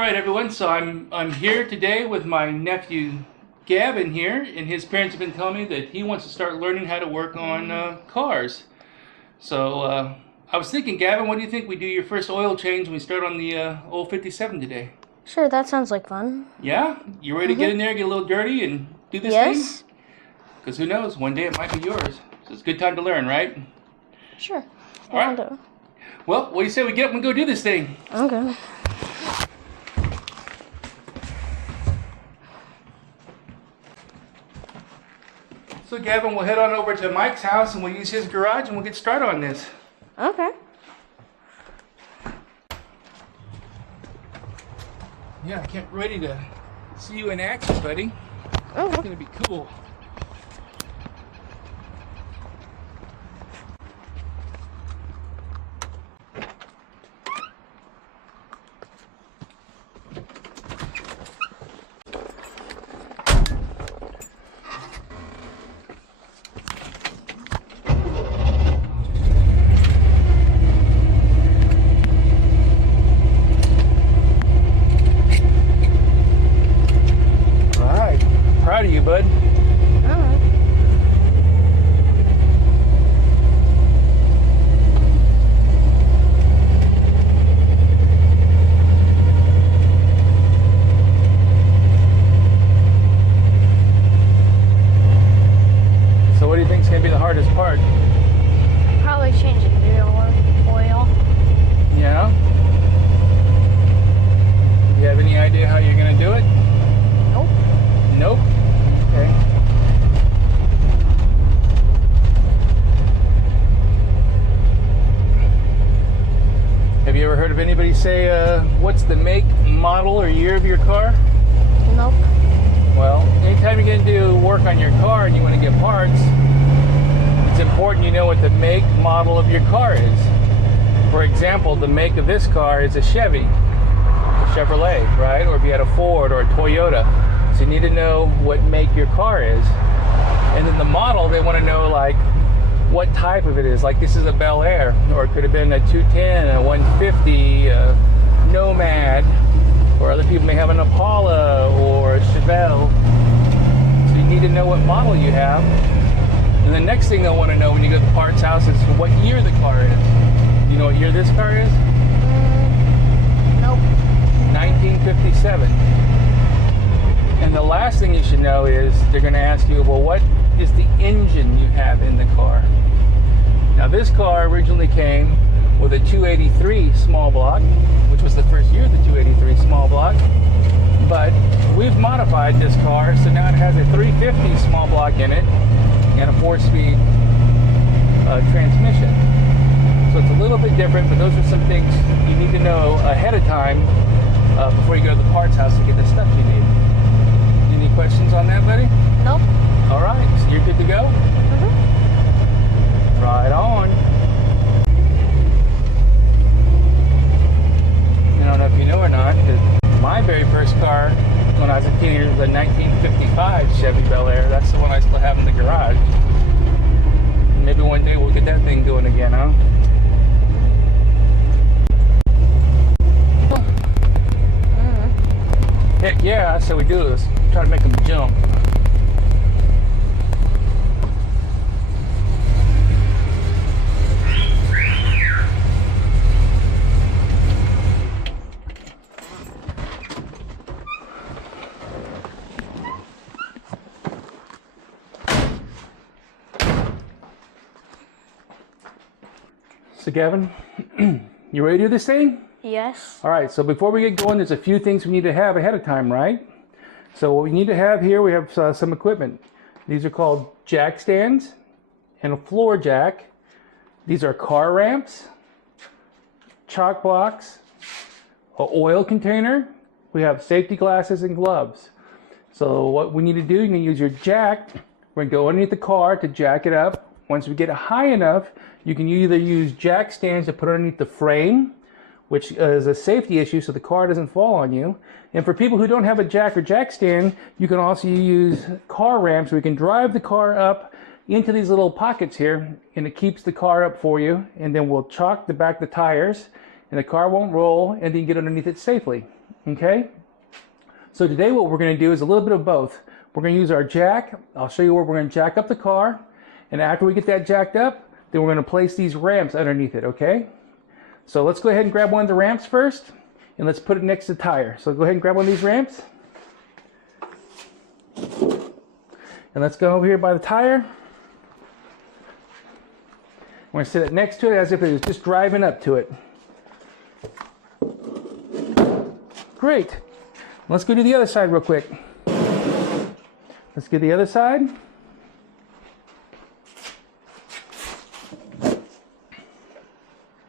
right, everyone. So I'm here today with my nephew Gavin here, and his parents have been telling me that he wants to start learning how to work on cars. So I was thinking, Gavin, what do you think we do your first oil change when we start on the old 57 today? Sure, that sounds like fun. Yeah, you ready to get in there, get a little dirty, and do this thing? Yes. Because who knows, one day it might be yours. So it's a good time to learn, right? Sure. All right. Well, what do you say we get up and go do this thing? Okay. So Gavin, we'll head on over to Mike's house and we'll use his garage and we'll get started on this. Okay. Yeah, I can't ready to see you in action, buddy. Oh. It's gonna be cool. Proud of you, bud. Alright. So what do you think is going to be the hardest part? Probably changing the oil. Yeah? Do you have any idea how you're going to do it? Nope. Nope. Okay. Have you ever heard of anybody say, what's the make, model, or year of your car? Nope. Well, anytime you're going to do work on your car and you want to get parts, it's important you know what the make, model of your car is. For example, the make of this car is a Chevy, a Chevrolet, right? Or if you had a Ford or a Toyota. So you need to know what make your car is. And then the model, they want to know like what type of it is. Like this is a Belair, or it could have been a 210, a 150, a Nomad, or other people may have an Impala or a Chevelle. So you need to know what model you have. And the next thing they'll want to know when you go to the parts house is what year the car is. You know what year this car is? Nope. 1957. And the last thing you should know is they're going to ask you, well, what is the engine you have in the car? Now, this car originally came with a 283 small block, which was the first year of the 283 small block. But we've modified this car, so now it has a 350 small block in it and a 4-speed transmission. So it's a little bit different, but those are some things you need to know ahead of time before you go to the parts house to get the stuff you need. Any questions on that, buddy? Nope. All right, so you're good to go? Mm-hmm. Right on. I don't know if you know or not, that my very first car when I was a teenager was a 1955 Chevy Belair. That's the one I still have in the garage. Maybe one day we'll get that thing going again, huh? Heck yeah, that's how we do this. Try to make them jump. So Gavin, you ready to do this thing? Yes. All right, so before we get going, there's a few things we need to have ahead of time, right? So what we need to have here, we have some equipment. These are called jack stands and a floor jack. These are car ramps, chalk blocks, an oil container. We have safety glasses and gloves. So what we need to do, you can use your jack. We're gonna go underneath the car to jack it up. Once we get it high enough, you can either use jack stands to put underneath the frame, which is a safety issue so the car doesn't fall on you. And for people who don't have a jack or jack stand, you can also use car ramps where you can drive the car up into these little pockets here, and it keeps the car up for you. And then we'll chalk the back of the tires, and the car won't roll, and then you get underneath it safely. Okay? So today what we're going to do is a little bit of both. We're going to use our jack. I'll show you where we're going to jack up the car. And after we get that jacked up, then we're going to place these ramps underneath it, okay? So let's go ahead and grab one of the ramps first, and let's put it next to the tire. So go ahead and grab one of these ramps. And let's go over here by the tire. We're going to sit it next to it as if it was just driving up to it. Great. Let's go to the other side real quick. Let's get the other side.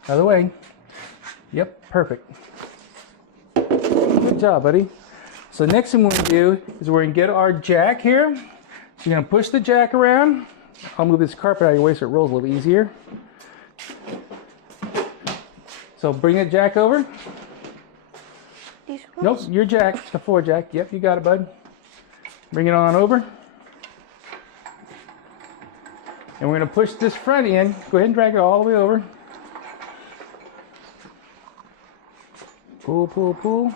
Out of the way. Yep, perfect. Good job, buddy. So next thing we're going to do is we're going to get our jack here. So you're going to push the jack around. I'll move this carpet out of your way so it rolls a little easier. So bring the jack over. Nope, your jack, the floor jack. Yep, you got it, bud. Bring it on over. And we're going to push this front in. Go ahead and drag it all the way over. Pull, pull, pull.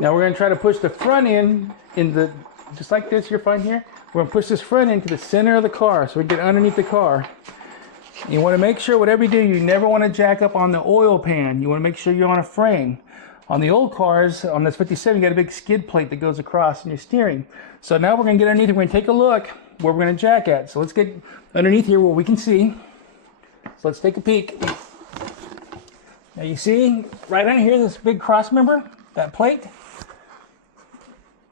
Now we're going to try to push the front end in the, just like this, you're fine here. We're going to push this front into the center of the car so we get underneath the car. You want to make sure whatever you do, you never want to jack up on the oil pan. You want to make sure you're on a frame. On the old cars, on this 57, you got a big skid plate that goes across in your steering. So now we're going to get underneath. We're going to take a look where we're going to jack at. So let's get underneath here where we can see. So let's take a peek. Now you see right under here this big cross member, that plate.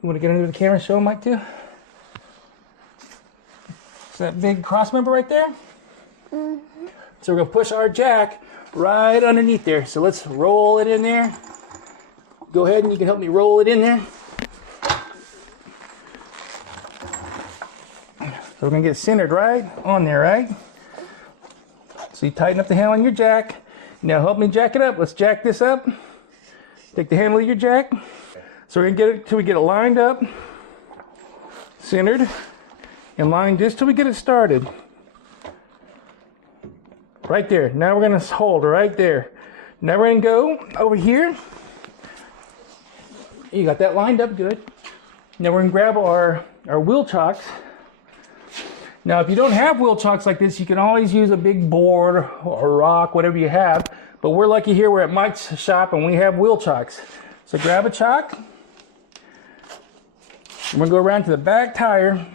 You want to get under the camera and show them, Mike, too? It's that big cross member right there. So we're going to push our jack right underneath there. So let's roll it in there. Go ahead and you can help me roll it in there. So we're going to get it centered right on there, right? So you tighten up the handle on your jack. Now help me jack it up. Let's jack this up. Take the handle of your jack. So we're going to get it till we get it lined up, centered, and lined just till we get it started. Right there. Now we're going to hold right there. Now we're going to go over here. You got that lined up good. Now we're going to grab our wheel chocks. Now if you don't have wheel chocks like this, you can always use a big board or a rock, whatever you have. But we're lucky here, we're at Mike's shop and we have wheel chocks. So grab a chalk. I'm going to go around to the back tire.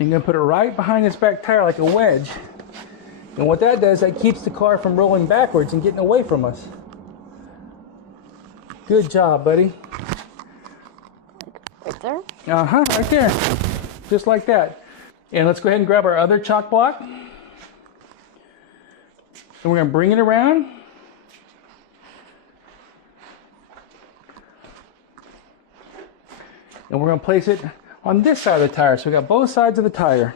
You're going to put it right behind this back tire like a wedge. And what that does, that keeps the car from rolling backwards and getting away from us. Good job, buddy. Right there? Uh-huh, right there. Just like that. And let's go ahead and grab our other chalk block. And we're going to bring it around. And we're going to place it on this side of the tire. So we got both sides of the tire.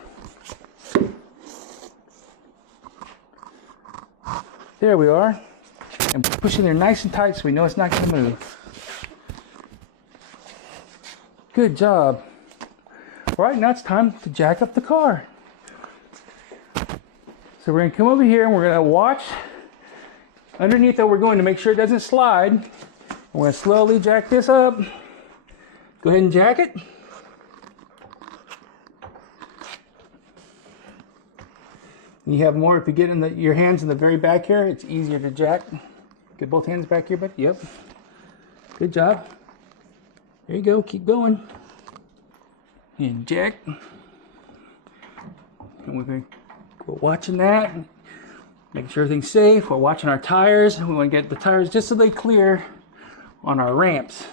There we are. And push in there nice and tight so we know it's not going to move. Good job. All right, now it's time to jack up the car. So we're going to come over here and we're going to watch underneath that we're going to make sure it doesn't slide. We're going to slowly jack this up. Go ahead and jack it. You have more if you get in your hands in the very back here. It's easier to jack. Get both hands back here, buddy. Yep. Good job. There you go. Keep going. And jack. And we're watching that. Making sure everything's safe. We're watching our tires. We want to get the tires just so they clear on our ramps.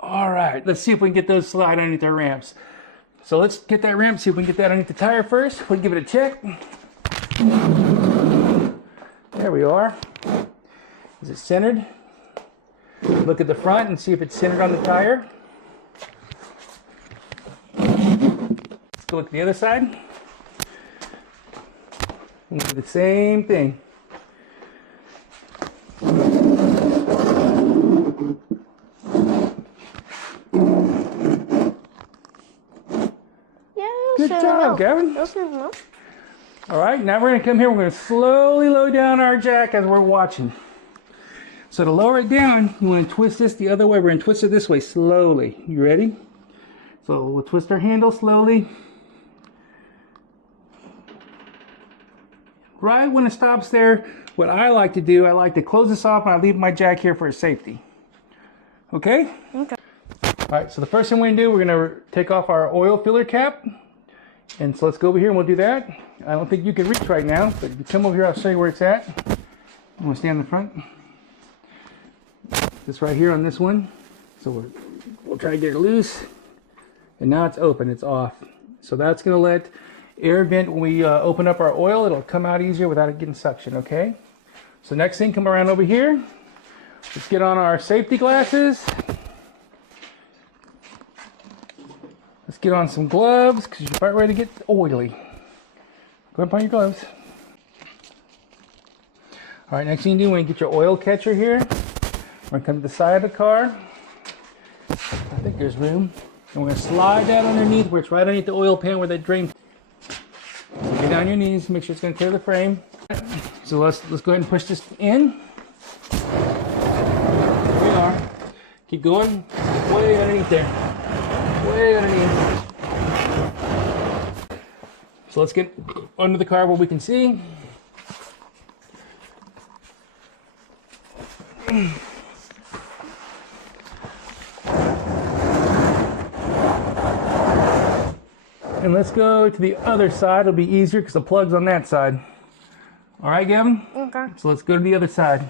All right, let's see if we can get those slide underneath our ramps. So let's get that ramp, see if we can get that underneath the tire first. We'll give it a check. There we are. Is it centered? Look at the front and see if it's centered on the tire. Let's go look at the other side. we'll do the same thing. Yeah, Good job, Gavin. All right, now we're going to come here. We're going to slowly lower down our jack as we're watching. So to lower it down, you want to twist this the other way. We're going to twist it this way slowly. You ready? So we'll twist our handle slowly. Right when it stops there, what I like to do, I like to close this off and I leave my jack here for safety. Okay? Okay. All right, so the first thing we're going to do, we're going to take off our oil filler cap. And so let's go over here and we'll do that. I don't think you can reach right now, but if you come over here, I'll show you where it's at. I'm going to stand in the front. This right here on this one. So we'll try to get it loose. And now it's open, it's off. So that's going to let air vent when we open up our oil. It'll come out easier without it getting suction, okay? So next thing, come around over here. Let's get on our safety glasses. Let's get on some gloves because you're about ready to get oily. Go ahead and put on your gloves. All right, next thing you do, when you get your oil catcher here, we're gonna come to the side of the car. I think there's room. And we're gonna slide that underneath where it's right underneath the oil pan where that drain. So get down on your knees, make sure it's gonna clear the frame. So let's go ahead and push this in. There we are. Keep going, way underneath there. Way underneath. So let's get under the car where we can see. And let's go to the other side. It'll be easier because the plug's on that side. All right, Gavin? Okay. So let's go to the other side.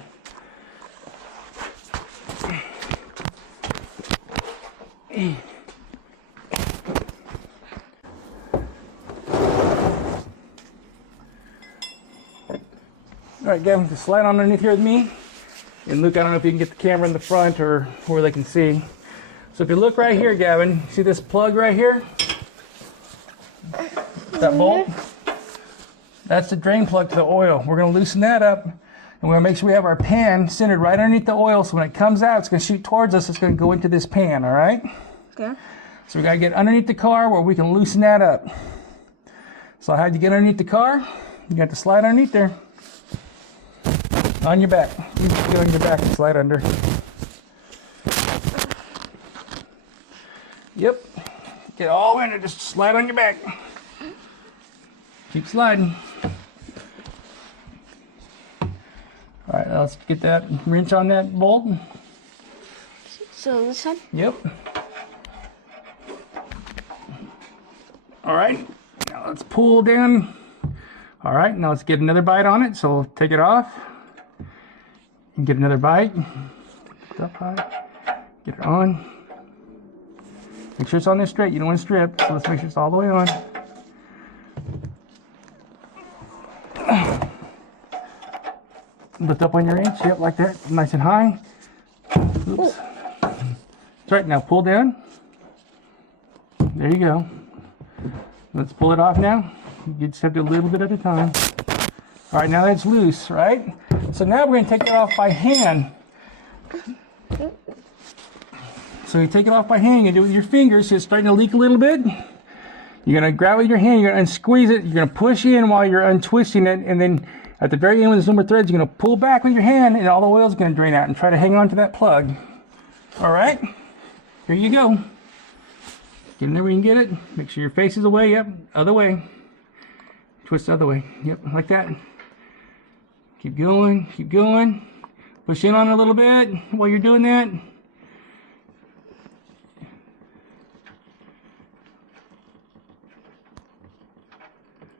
All right, Gavin, just slide on underneath here with me. And Luke, I don't know if you can get the camera in the front or where they can see. So if you look right here, Gavin, see this plug right here? That bolt? That's the drain plug to the oil. We're going to loosen that up. And we're going to make sure we have our pan centered right underneath the oil. So when it comes out, it's going to shoot towards us. It's going to go into this pan, all right? Okay. So we got to get underneath the car where we can loosen that up. So how do you get underneath the car? You got to slide underneath there. On your back. You just get on your back and slide under. Yep. Get all the way under, just slide on your back. Keep sliding. All right, now let's get that wrench on that bolt. So this side? Yep. All right, now let's pull down. All right, now let's get another bite on it. So take it off and get another bite. Up high. Get it on. Make sure it's on there straight. You don't want to strip. So let's make sure it's all the way on. Lift up on your inch. Yep, like that. Nice and high. Oops. That's right. Now pull down. There you go. Let's pull it off now. You just have to do a little bit at a time. All right, now that's loose, right? So now we're going to take it off by hand. So you take it off by hand, you do it with your fingers, so it's starting to leak a little bit. You're going to grab it with your hand, you're going to unsqueeze it, you're going to push in while you're untwisting it, and then at the very end when there's no more threads, you're going to pull back with your hand, and all the oil is going to drain out, and try to hang on to that plug. All right, here you go. Get in there where you can get it. Make sure your face is away, yep, other way. Twist the other way, yep, like that. Keep going, keep going. Push in on it a little bit while you're doing that.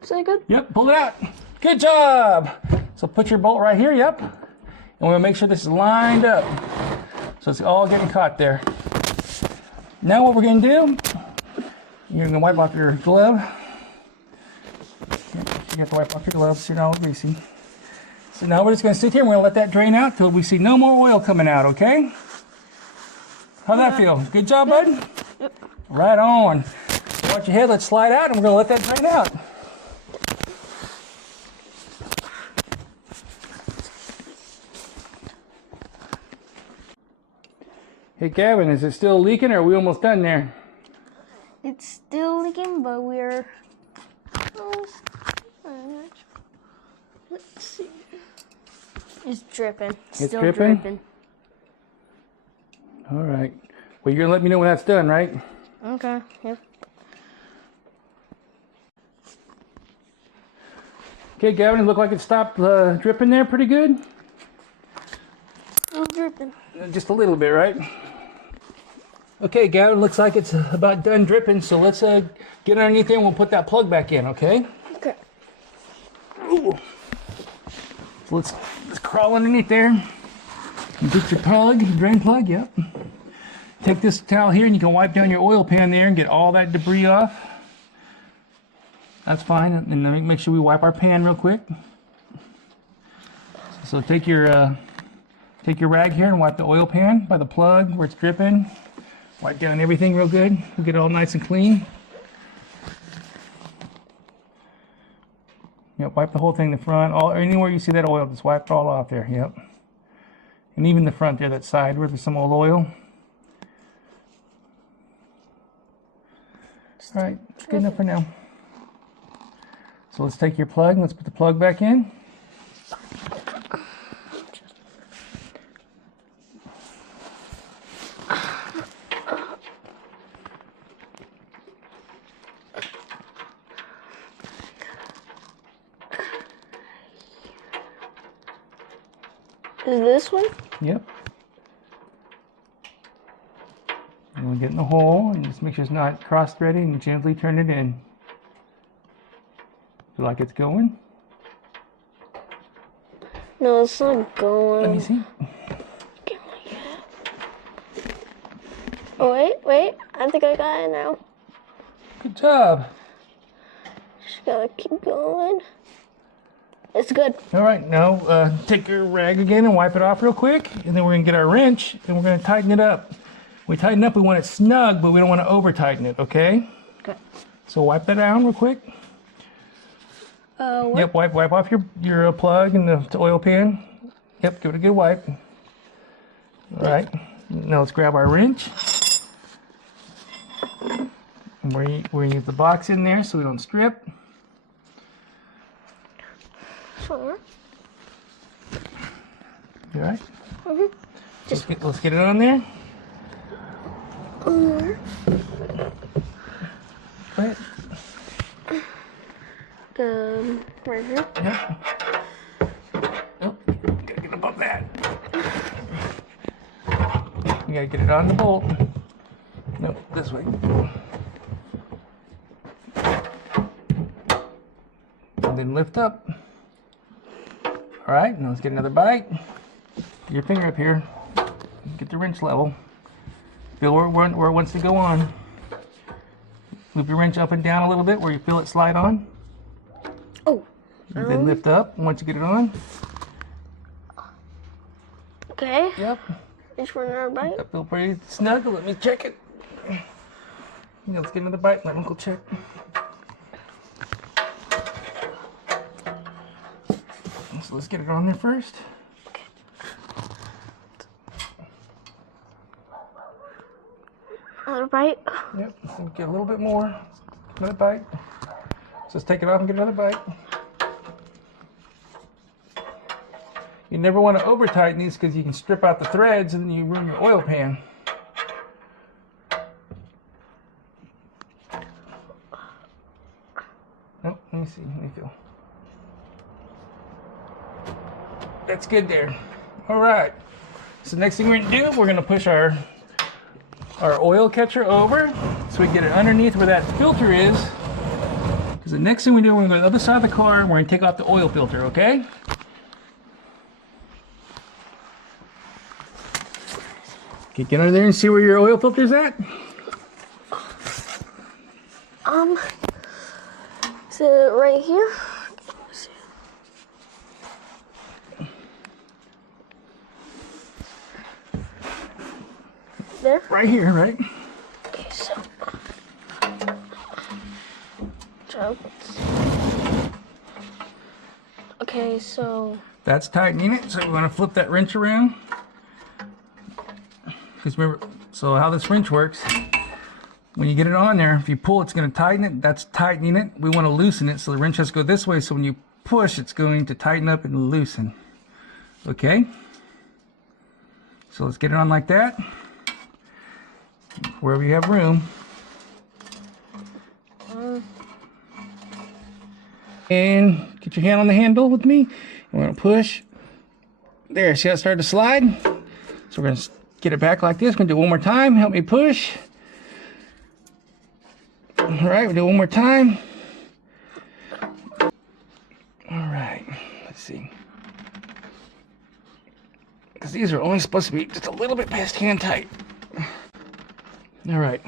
Is that good? Yep, pull it out. Good job. So put your bolt right here, yep. And we'll make sure this is lined up. So it's all getting caught there. Now what we're gonna do, you're gonna wipe off your glove. You have to wipe off your gloves so you're not all greasy. So now we're just gonna sit here and we're gonna let that drain out till we see no more oil coming out, okay? How'd that feel? Good job, bud? Yep. Right on. Watch your head, let's slide out and we're gonna let that drain out. Hey Gavin, is it still leaking or are we almost done there? It's still leaking, but we're almost. Let's see. It's dripping. It's Still dripping? dripping. All right. Well, you're gonna let me know when that's done, right? Okay. Yep. Okay, Gavin, it looked like it stopped dripping there pretty good. Still dripping. Just a little bit, right? Okay, Gavin, looks like it's about done dripping, so let's get underneath there and we'll put that plug back in, okay? Okay. Ooh. So let's crawl underneath there. You get your plug, drain plug, yep. Take this towel here and you can wipe down your oil pan there and get all that debris off. That's fine, and then make sure we wipe our pan real quick. So take your rag here and wipe the oil pan by the plug where it's dripping. Wipe down everything real good. We'll get it all nice and clean. Yep, wipe the whole thing, the front, anywhere you see that oil, just wipe it all off there, yep. And even the front there, that side where there's some old oil. All right, it's good enough for now. So let's take your plug and let's put the plug back in. Is this one? Yep. And we'll get in the hole and just make sure it's not cross-threaded and gently turn it in. Feel like it's going? No, it's not going. Let me see. Oh, wait. I think I got it now. Good job. Just gotta keep going. It's good. All right, now take your rag again and wipe it off real quick. And then we're gonna get our wrench and we're gonna tighten it up. We tighten up, we want it snug, but we don't want to over tighten it, okay? Okay. So wipe that down real quick. What? Yep, wipe off your plug and the oil pan. Yep, give it a good wipe. All right, now let's grab our wrench. And we're gonna use the box in there so we don't strip. Sure. You all right? Mm-hmm. Let's get it on there. Right. Right here. Yep. Oh, gotta get above that. You gotta get it on the bolt. Nope, this way. And then lift up. All right, now let's get another bite. Get your finger up here. Get the wrench level. Feel where it wants to go on. Move your wrench up and down a little bit where you feel it slide on. Oh. And then lift up once you get it on. Okay. Yep. Just for another bite. I feel pretty snug. Let me check it. Yeah, let's get another bite. Let Uncle check. So let's get it on there first. Another bite. Yep. So get a little bit more. Another bite. So let's take it off and get another bite. You never want to over tighten these because you can strip out the threads and then you ruin your oil pan. Nope, let me see, let me feel. That's good there. All right. So next thing we're gonna do, we're gonna push our oil catcher over so we get it underneath where that filter is. Because the next thing we do, we're gonna go to the other side of the car and we're gonna take off the oil filter, okay? Okay, get under there and see where your oil filter's at. Is it right here? There? Right here, right? Okay, so. Okay, so. That's tightening it, so we want to flip that wrench around. because remember, so how this wrench works, when you get it on there, if you pull, it's going to tighten it. That's tightening it. We want to loosen it, so the wrench has to go this way, so when you push, it's going to tighten up and loosen. Okay? So let's get it on like that. Wherever you have room. And get your hand on the handle with me. We're going to push. There, see how it started to slide? So we're going to get it back like this. We're going to do it one more time. Help me push. All right, we'll do it one more time. All right, let's see. Because these are only supposed to be just a little bit past hand tight. All right.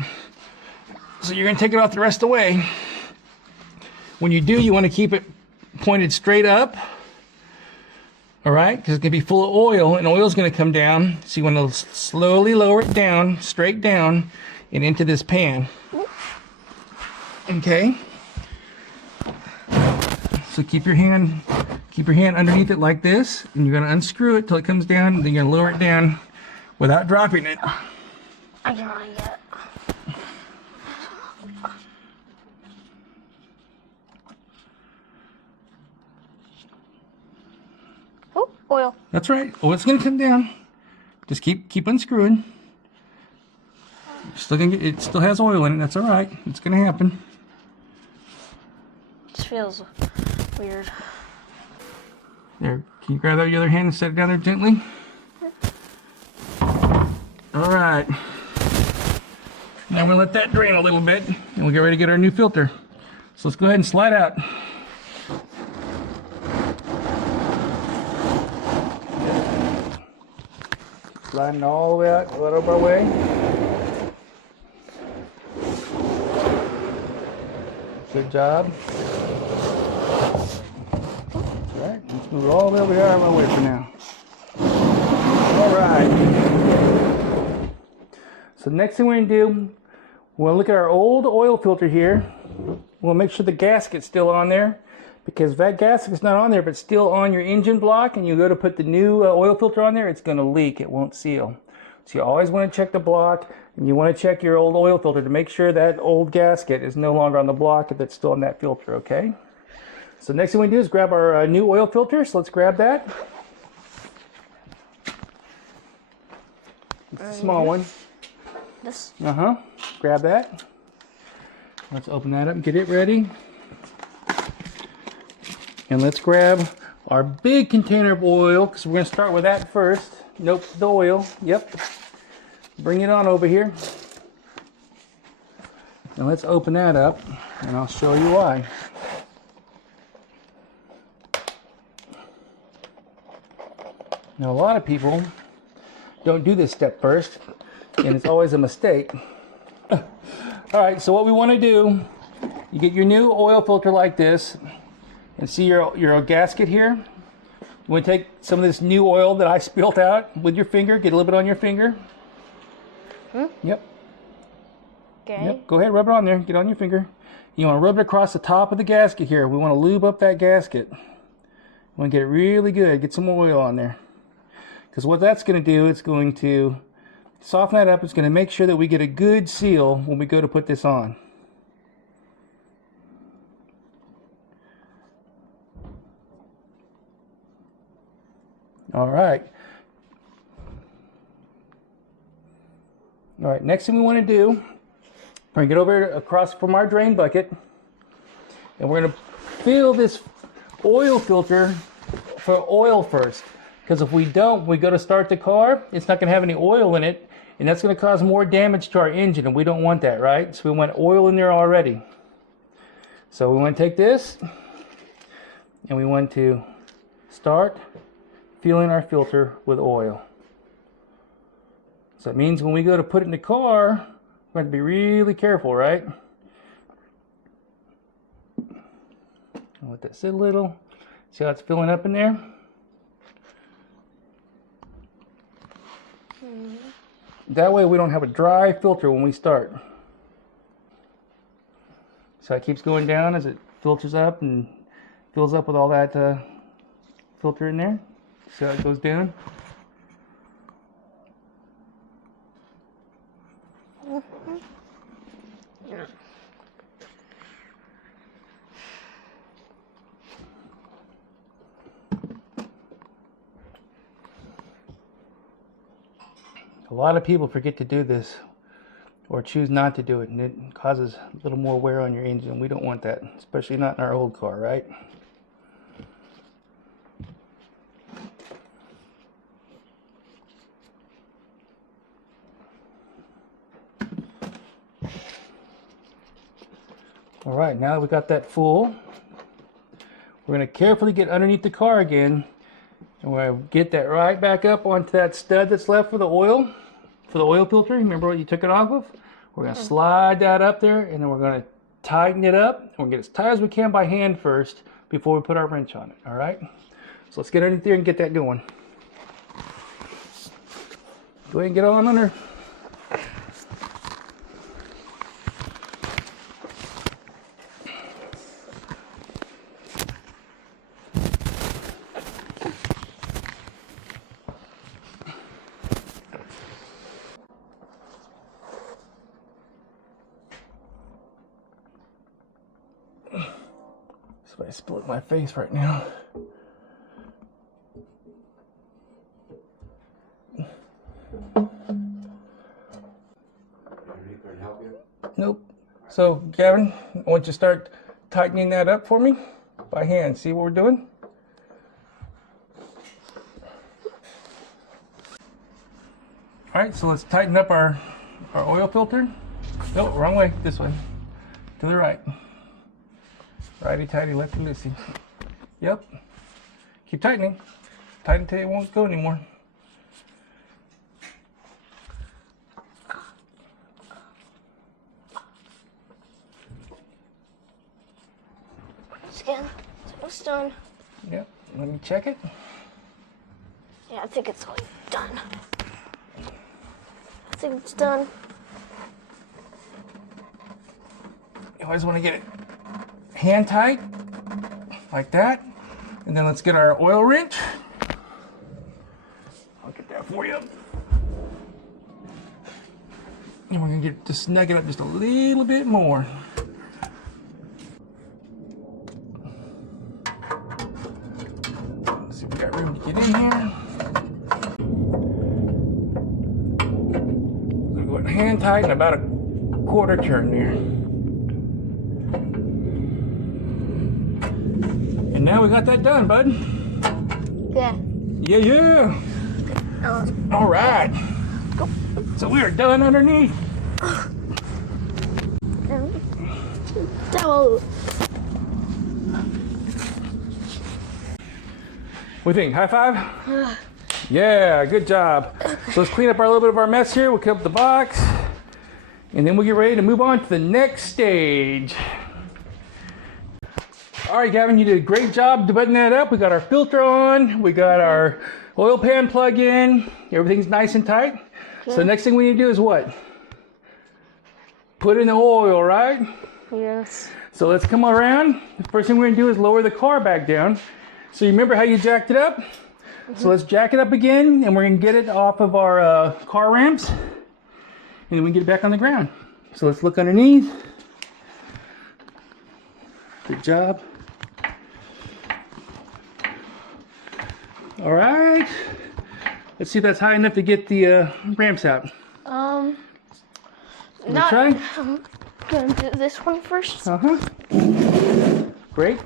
So you're going to take it off the rest of the way. When you do, you want to keep it pointed straight up. All right, because it's going to be full of oil, and oil's going to come down. So you want to slowly lower it down, straight down, and into this pan. Okay. So keep your hand underneath it like this, and you're going to unscrew it till it comes down, and then you're going to lower it down without dropping it. I got it yet. Oh, oil. That's right. Oh, it's going to come down. Just keep unscrewing. Still gonna it still has oil in it. That's all right. It's going to happen. This feels weird. There. Can you grab that with your other hand and set it down there gently? All right. Now I'm going to let that drain a little bit, and we'll get ready to get our new filter. So let's go ahead and slide out. Sliding all the way out of our way. Good job. All right, let's move it all the way over here out of my way for now. All right. So next thing we're going to do, we'll look at our old oil filter here. We'll make sure the gasket's still on there, because if that gasket's not on there but still on your engine block and you go to put the new oil filter on there, it's going to leak. It won't seal. So you always want to check the block, and you want to check your old oil filter to make sure that old gasket is no longer on the block if it's still on that filter, okay? So next thing we do is grab our new oil filter. So let's grab that. It's a small one. This. Grab that. Let's open that up and get it ready. And let's grab our big container of oil, because we're going to start with that first. Nope, the oil. Yep. Bring it on over here. And let's open that up, and I'll show you why. Now, a lot of people don't do this step first, and it's always a mistake. All right, so what we want to do, you get your new oil filter like this, and see your gasket here. You want to take some of this new oil that I spilled out with your finger, get a little bit on your finger. Yep. Okay. Yep. Go ahead, rub it on there. Get on your finger. You want to rub it across the top of the gasket here. We want to lube up that gasket. We want to get it really good. Get some oil on there. Because what that's going to do, it's going to soften that up. It's going to make sure that we get a good seal when we go to put this on. All right. All right, next thing we want to do, we're going to get over across from our drain bucket, and we're going to fill this oil filter for oil first. Because if we don't, we go to start the car, it's not going to have any oil in it, and that's going to cause more damage to our engine, and we don't want that, right? So we want oil in there already. So we want to take this, and we want to start filling our filter with oil. So it means when we go to put it in the car, we have to be really careful, right? I'll let that sit a little. See how it's filling up in there? That way we don't have a dry filter when we start. So it keeps going down as it filters up and fills up with all that filter in there. See how it goes down? Yeah. A lot of people forget to do this or choose not to do it, and it causes a little more wear on your engine. We don't want that, especially not in our old car, right? All right, now that we got that full, we're going to carefully get underneath the car again, and we're going to get that right back up onto that stud that's left for the oil filter. Remember what you took it off of? We're going to slide that up there, and then we're going to tighten it up. And we're going to get as tight as we can by hand first before we put our wrench on it, all right? So let's get underneath there and get that going. Go ahead and get on under. I split my face right now. Nope. So, Gavin, I want you to start tightening that up for me by hand. See what we're doing? All right, so let's tighten up our oil filter. Nope, wrong way. This way. To the right. Righty tighty, lefty loosey. Yep. Keep tightening. Tighten until it won't go anymore. Scan. It's done. Yep. Let me check it. Yeah, I think it's all done. I think it's done. You always want to get it hand tight, like that. And then let's get our oil wrench. I'll get that for you. And we're gonna just snug it up just a little bit more. Let's see if we got room to get in here. So go ahead and hand tighten about a quarter turn there. And now we got that done, bud. Yeah. Yeah. All right. Go. So we are done underneath. Double. What do you think? High five? Yeah, good job. So let's clean up our little bit of our mess here. We'll clean up the box. And then we'll get ready to move on to the next stage. All right, Gavin, you did a great job to button that up. We got our filter on. We got our oil pan plug in. Everything's nice and tight. So the next thing we need to do is what? Put in the oil, right? Yes. So let's come around. The first thing we're gonna do is lower the car back down. So you remember how you jacked it up? So let's jack it up again, and we're gonna get it off of our car ramps, and then we can get it back on the ground. So let's look underneath. Good job. All right. Let's see if that's high enough to get the ramps out. Not. Try? I'm gonna do this one first. Great.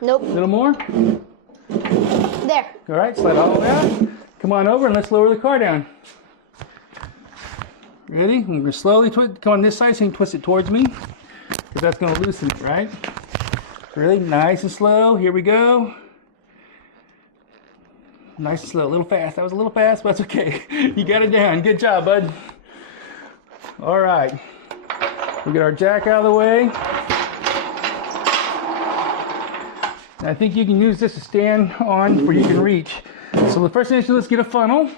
Nope. A little more. There. All right, slide all the way out. Come on over and let's lower the car down. Ready? I'm gonna slowly come on this side so you can twist it towards me, because that's gonna loosen it, right? Really nice and slow. Here we go. Nice and slow, a little fast. That was a little fast, but that's okay. You got it down. Good job, bud. All right. We'll get our jack out of the way. I think you can use this to stand on where you can reach. So the first thing to do is get a funnel.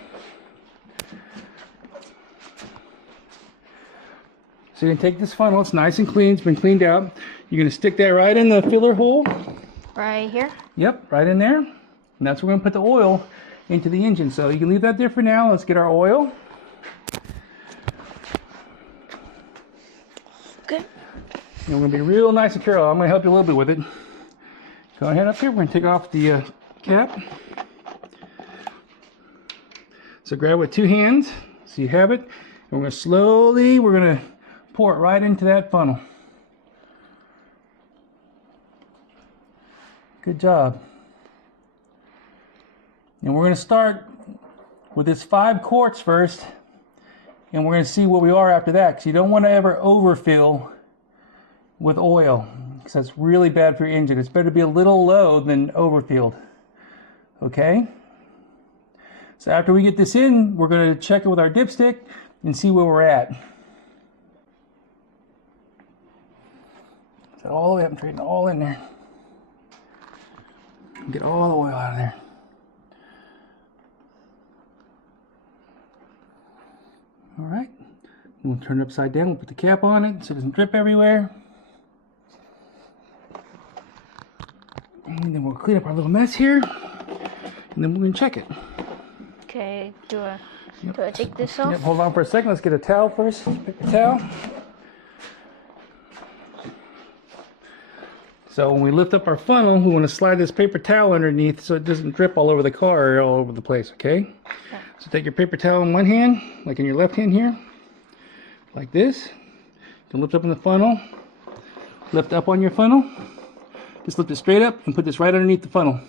So you're gonna take this funnel, it's nice and clean, it's been cleaned out. You're gonna stick that right in the filler hole. Right here. Yep, right in there. And that's where we're gonna put the oil. into the engine. So you can leave that there for now. Let's get our oil. Good. And we're going to be real nice and careful. I'm going to help you a little bit with it. Go ahead up here. We're going to take off the cap. So grab it with 2 hands, so you have it. And we're going to slowly, we're going to pour it right into that funnel. Good job. And we're going to start with this 5 quarts first, and we're going to see where we are after that, because you don't want to ever overfill with oil, because that's really bad for your engine. It's better to be a little low than overfilled. Okay? So after we get this in, we're going to check it with our dipstick and see where we're at. So all the way up and straighten it all in there. Get all the oil out of there. All right. We'll turn it upside down. We'll put the cap on it so it doesn't drip everywhere. And then we'll clean up our little mess here. And then we're going to check it. Okay, do I take this off? Yep, hold on for a second. Let's get a towel first. Paper towel. So when we lift up our funnel, we want to slide this paper towel underneath so it doesn't drip all over the car or all over the place, okay? So take your paper towel in one hand, like in your left hand here, like this. Then lift up in the funnel. Lift up on your funnel. Just lift it straight up and put this right underneath the funnel.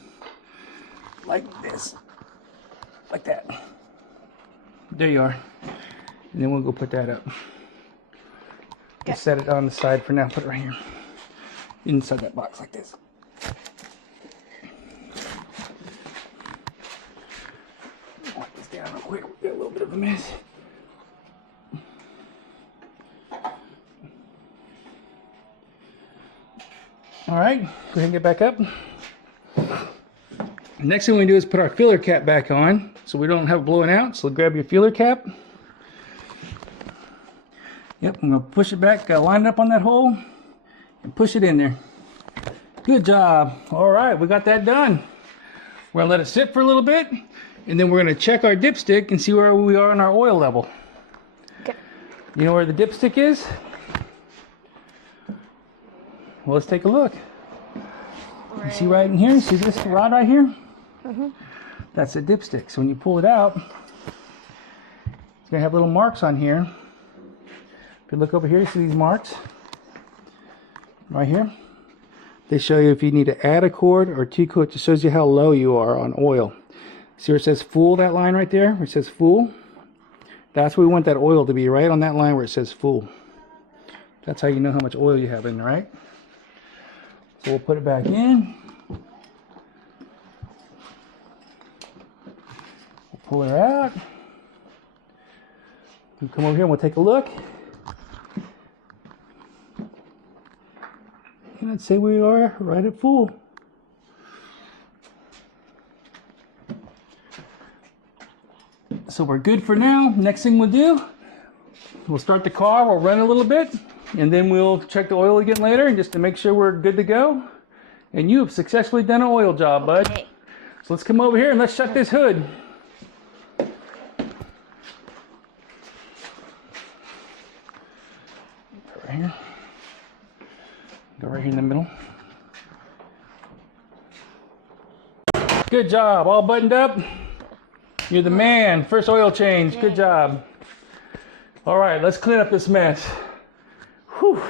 Like this. Like that. There you are. And then we'll go put that up. Just set it on the side for now. Put it right here. Inside that box like this. Wipe this down real quick. We got a little bit of a mess. Alright, go ahead and get back up. Next thing we do is put our filler cap back on so we don't have it blowing out. So grab your filler cap. Yep, I'm going to push it back, line it up on that hole, and push it in there. Good job. Alright, we got that done. We're going to let it sit for a little bit, and then we're going to check our dipstick and see where we are on our oil level. Okay. You know where the dipstick is? Well, let's take a look. Right. You see right in here? See this rod right here? Mm-hmm. That's a dipstick. So when you pull it out, it's going to have little marks on here. If you look over here, you see these marks? Right here. They show you if you need to add a quart or 2 quarts. It shows you how low you are on oil. See where it says full, that line right there? Where it says full? That's where we want that oil to be, right on that line where it says full. That's how you know how much oil you have in there, right? So we'll put it back in. We'll pull her out. We'll come over here and we'll take a look. And let's say we are right at full. So we're good for now. Next thing we'll do, we'll start the car, we'll run a little bit, and then we'll check the oil again later, and just to make sure we're good to go. And you have successfully done an oil job, bud. Okay. So let's come over here and let's shut this hood. Right here. Go right here in the middle. Good job, all buttoned up. You're the man. First oil change. Good job. All right, let's clean up this mess. Whew.